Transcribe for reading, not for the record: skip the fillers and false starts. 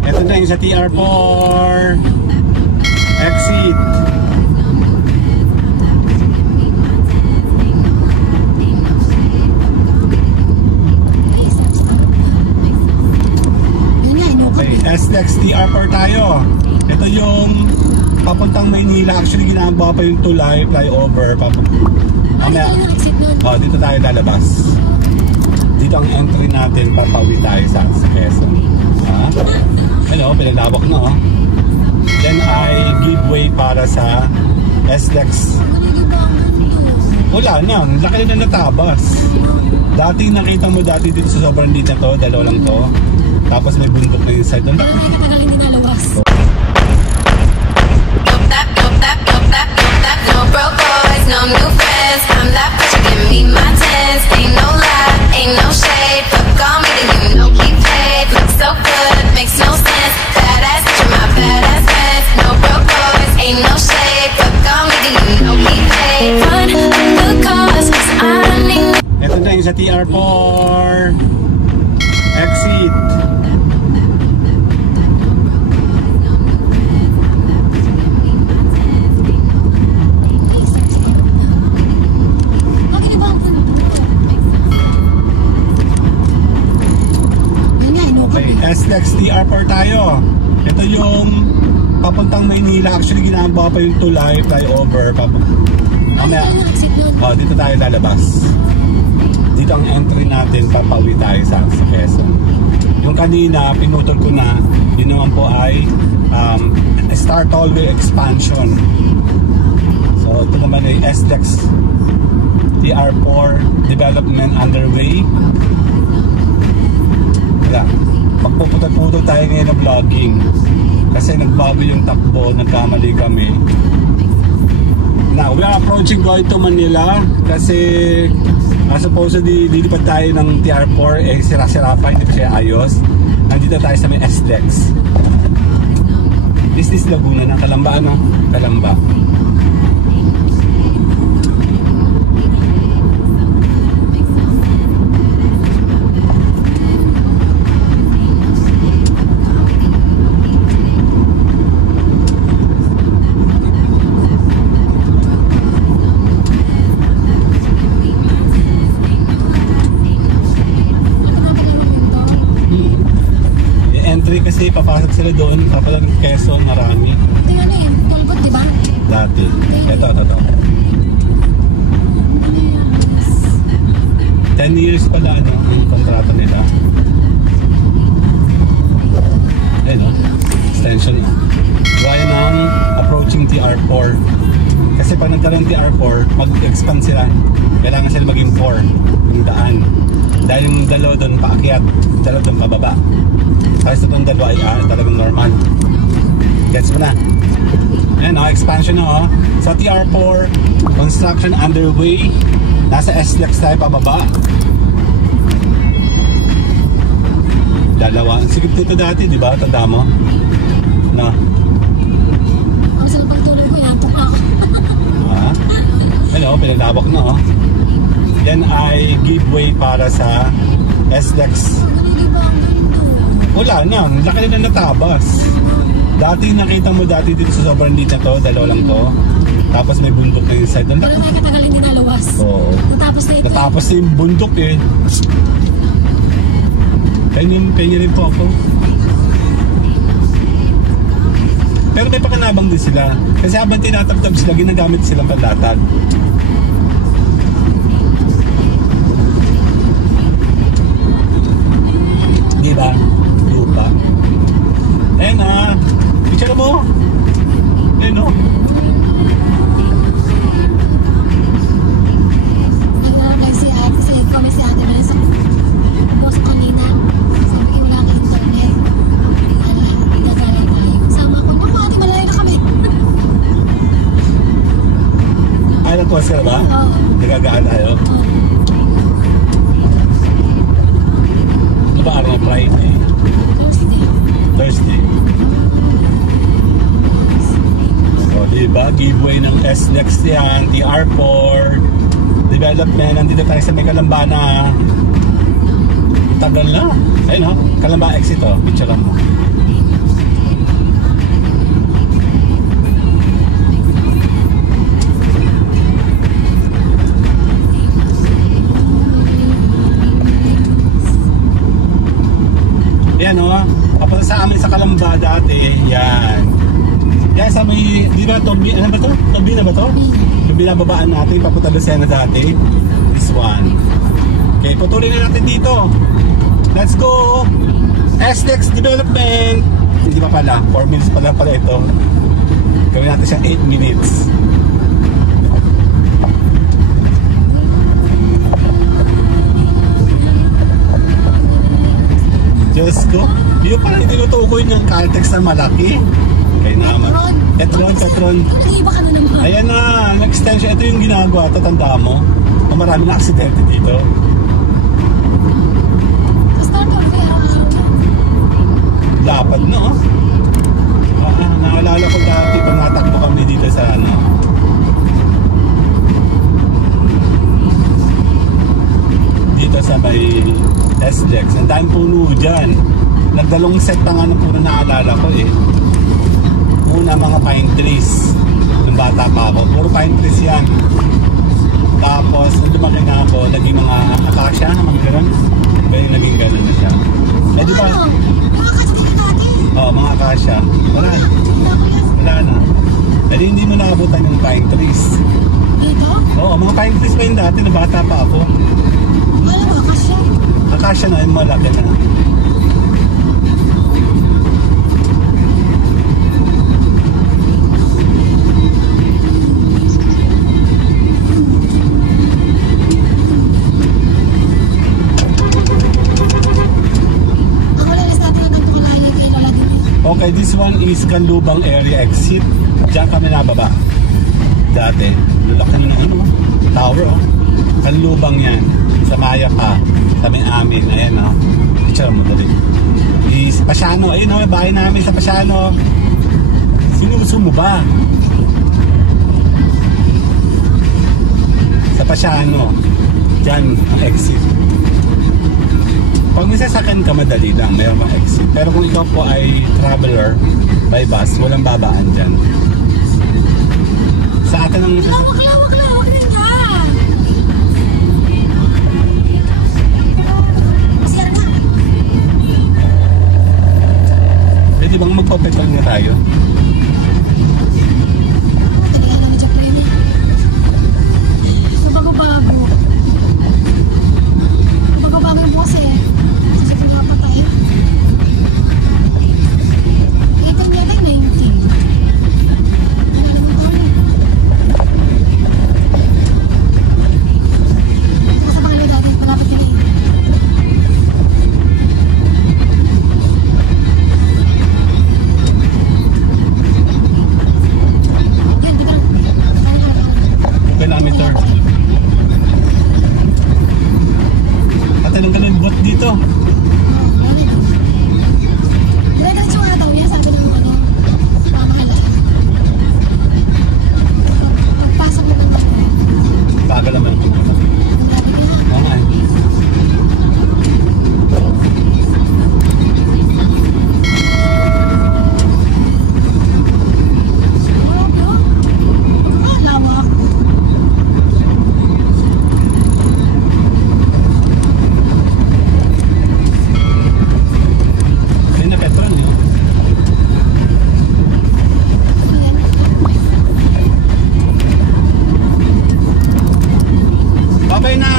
Ito na yung sa TR4 exit. Okay, SLEX TR4 tayo. Ito yung papuntang Maynila. Actually ginagawa pa yung tulay flyover. Dito tayo lalabas. Dito ang entry natin, papauwi tayo sa Quezon. Hello, pinalawak na oh. Then I give way para sa SLEX. Wala na, laki na natabas. Dati nakita mo dati dito sa sobrang dito to, dalawa lang to. Tapos may bundok na yung side doon. Katagal hindi nalawas. No broke boys, no new friends. I'm that bitch, you give me my tens. Ain't no lie, ain't no shade. Fuck on me, then you know keep paid. Look so good, makes no sense. Badass bitch, you're my badass friends. No broke boys, ain't no shade. Fuck on me, then you know keep paid. Run the cause, 'cause I need. Ito na yung sa TR4 exit. SLEX TR4 tayo. Ito yung papuntang Maynila. Actually ginagawa pa yung tulay flyover. Dito tayo lalabas. Dito ang entry natin, papauwi tayo sa Quezon. Yung kanina pinutol ko na, yun naman po ay Star Tollway expansion. So ito naman ay SLEX TR4 development underway. Magpuputol-putol tayo ngayon ng vlogging kasi nagbago yung takbo, nagkamali kami. Now, we are approaching going to Manila kasi supposedly lilipad tayo ng TR4, sira-sira pa, hindi pa siya ayos. Nandito tayo sa may SLEX. This is Laguna na, Calamba ano? Calamba. Kasi papasok sila doon, papalag Quezon, marami. Ito yan eh, tulbot, di ba? Dati. Ito. 10 years pala ano, yung kontrata nila. Ayun o, extension na. Gaya ng approaching TR4. Kasi pag nagkaroon TR4, mag-expand sila. Kailangan sila maging 4 yung daan. Dahil yung dalawa doon paakyat, dalawa doon pababa. Kasi itong dalawa ay talagang normal. Gets mo na? Ayan o, expansion na o. Sa TR4, construction underway. Nasa SLEX tayo pababa. Dalawa. Sigit dito dati, di ba? Tanda mo? Na? Sa pagtuloy ko yan, pupak. Hello, pinalawak na o. Yan ay giveaway para sa SLEX. Wala na, laki na natabas. Dati nakita mo dati dito sa sobrang dito to, dalawa lang to. Tapos may bundok na yung side doon. Pero tayo katagal hindi nalawas. Oo. Natapos na yung bundok eh. Kaya rin po ako. Pero may pakanabang din sila. Kasi habang tinatabtab sila, ginagamit silang panlatag. Diba? Lupa. Ayan picture mo. Ayan o. Kami si ate na sa boss kanina. Sabi ko wala ka internet. Gagaling tayo. Sama ko. Naku ate, malayo na kami. Ay, nagkuha sila ba? Oo. Nagagaan tayo? Ano ba araw na Friday? Thursday. O, diba? Giveaway ng SLEX yan, TR4 development. Nandito tayo sa may Calambana. Tagal na. Ayun o, Calamba exit o. Picture lang mo. Tapos sa amin sa Kalamba dati, yan. Yan sa may, di ba, Tobi, ano ba to? Tobi na ba to? Yung binababaan natin, papunta Lucena dati. This one. Okay, patuloy na natin dito. Let's go! SLEX Development! Hindi pa pala, 4 minutes pala ito. Gawin natin siya 8 minutes. Diyos ko, yun pala tinutukoy niyang Caltex na malaki. Kaya naman. Petron. Ayan na, nag-extension. Ito yung ginagawa. Tatanda mo. Marami na aksidente dito. Dapat no? Naalala ko dati pag natakbo kami dito sa ano. Dito sa may SLEX. Ang daming puno dyan. Nagdalong set pa nga ng puno naalala ko eh. Una mga pine trees. Nung bata pa ako. Puro pine trees yan. Tapos nung lumaki na ako, naging mga akasya, mga gano'n. Ba yung naging gano'n na siya. Eh di ba? Oo, mga akasya. Wala na. Eh di hindi mo nakabutan yung pine trees. Dito? Oo, mga pine trees pa yun dati na bata pa ako. Wala ba akasya? Akasya na yung malaki na. Okay, this one is Kanlubang area exit. Diyan kami nababa. Dati. Lulak na ng ano, tower oh. Kanlubang yan. Sa Maya pa. Sa may amin. Ayan oh. Picture mo dali. Is Pasiano. Ayun oh, may bahay namin sa Pasiano. Sinuso mo ba? Sa Pasiano. Diyan ang exit. Pag may sasakyan ka, madali lang, mayroon kang exit. Pero kung ikaw po ay traveler by bus, walang babaan dyan. Sa atin ang... Lawak na dyan! Sir na! Pwede bang magpapetrol na tayo? Tagayan na dyan po yun eh. Mabago-bago. Mabago-bago yung bukas eh. Kilometer. At anong ganun bot dito? Diretso nga daw yan, sabi ng ano, pamahalaan. Pagpasok mo naman. Bagal naman ang pumunta. Grabe ka. Oo nga eh. Lawak. Hindi na petrol yun. Babay na!